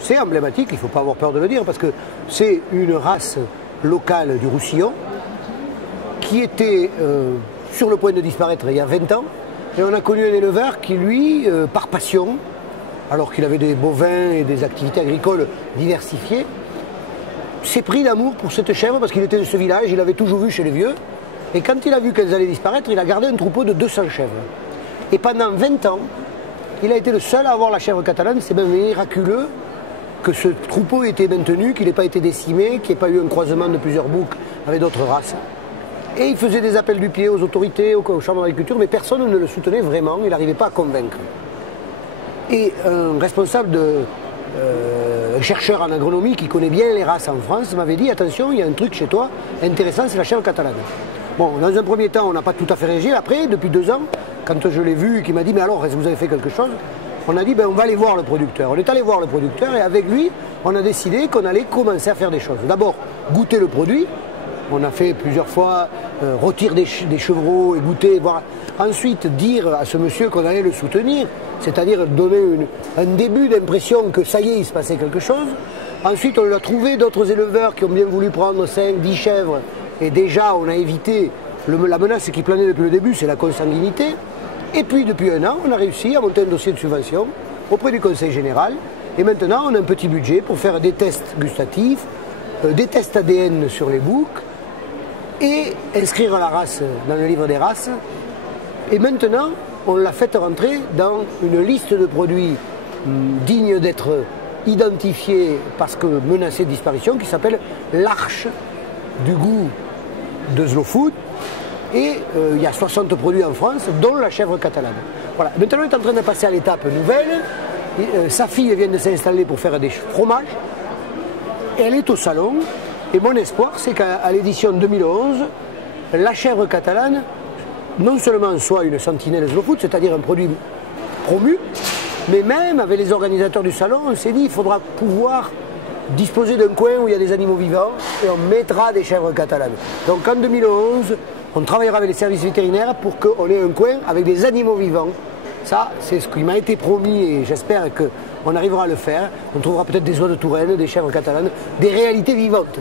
c'est emblématique, il ne faut pas avoir peur de le dire, parce que c'est une race locale du Roussillon qui était sur le point de disparaître il y a 20 ans. Et on a connu un éleveur qui, lui, par passion, alors qu'il avait des bovins et des activités agricoles diversifiées, s'est pris d'amour pour cette chèvre parce qu'il était de ce village, il l'avait toujours vu chez les vieux. Et quand il a vu qu'elles allaient disparaître, il a gardé un troupeau de 200 chèvres. Et pendant 20 ans, il a été le seul à avoir la chèvre catalane. C'est même miraculeux que ce troupeau ait été maintenu, qu'il n'ait pas été décimé, qu'il n'y ait pas eu un croisement de plusieurs boucs avec d'autres races. Et il faisait des appels du pied aux autorités, aux chambres d'agriculture, mais personne ne le soutenait vraiment, il n'arrivait pas à convaincre. Et un responsable un chercheur en agronomie qui connaît bien les races en France m'avait dit, attention, il y a un truc chez toi intéressant, c'est la chèvre catalane. Bon, dans un premier temps, on n'a pas tout à fait réagi. Après, depuis 2 ans, quand je l'ai vu et qu'il m'a dit, mais alors, est-ce que vous avez fait quelque chose? On a dit, ben, on va aller voir le producteur. On est allé voir le producteur et avec lui, on a décidé qu'on allait commencer à faire des choses. D'abord, goûter le produit. On a fait plusieurs fois rôtir des chevreaux et goûter, voir. Ensuite, dire à ce monsieur qu'on allait le soutenir, c'est-à-dire donner un début d'impression que ça y est, il se passait quelque chose. Ensuite, on a trouvé d'autres éleveurs qui ont bien voulu prendre 5, 10 chèvres. Et déjà, on a évité la menace qui planait depuis le début, c'est la consanguinité. Et puis, depuis 1 an, on a réussi à monter un dossier de subvention auprès du Conseil général. Et maintenant, on a un petit budget pour faire des tests gustatifs, des tests ADN sur les boucs, et inscrire la race dans le livre des races. Et maintenant, on l'a fait rentrer dans une liste de produits dignes d'être identifiés parce que menacés de disparition, qui s'appelle l'Arche du goût de Slow Food. Et il y a 60 produits en France, dont la chèvre catalane. Voilà. Maintenant, on est en train de passer à l'étape nouvelle. Sa fille vient de s'installer pour faire des fromages. Elle est au salon. Et mon espoir, c'est qu'à l'édition 2011, la chèvre catalane, non seulement soit une sentinelle Slow Food, c'est-à-dire un produit promu, mais même avec les organisateurs du salon, on s'est dit qu'il faudra pouvoir disposer d'un coin où il y a des animaux vivants et on mettra des chèvres catalanes. Donc en 2011, on travaillera avec les services vétérinaires pour qu'on ait un coin avec des animaux vivants. Ça, c'est ce qui m'a été promis et j'espère qu'on arrivera à le faire. On trouvera peut-être des oies de Touraine, des chèvres catalanes, des réalités vivantes.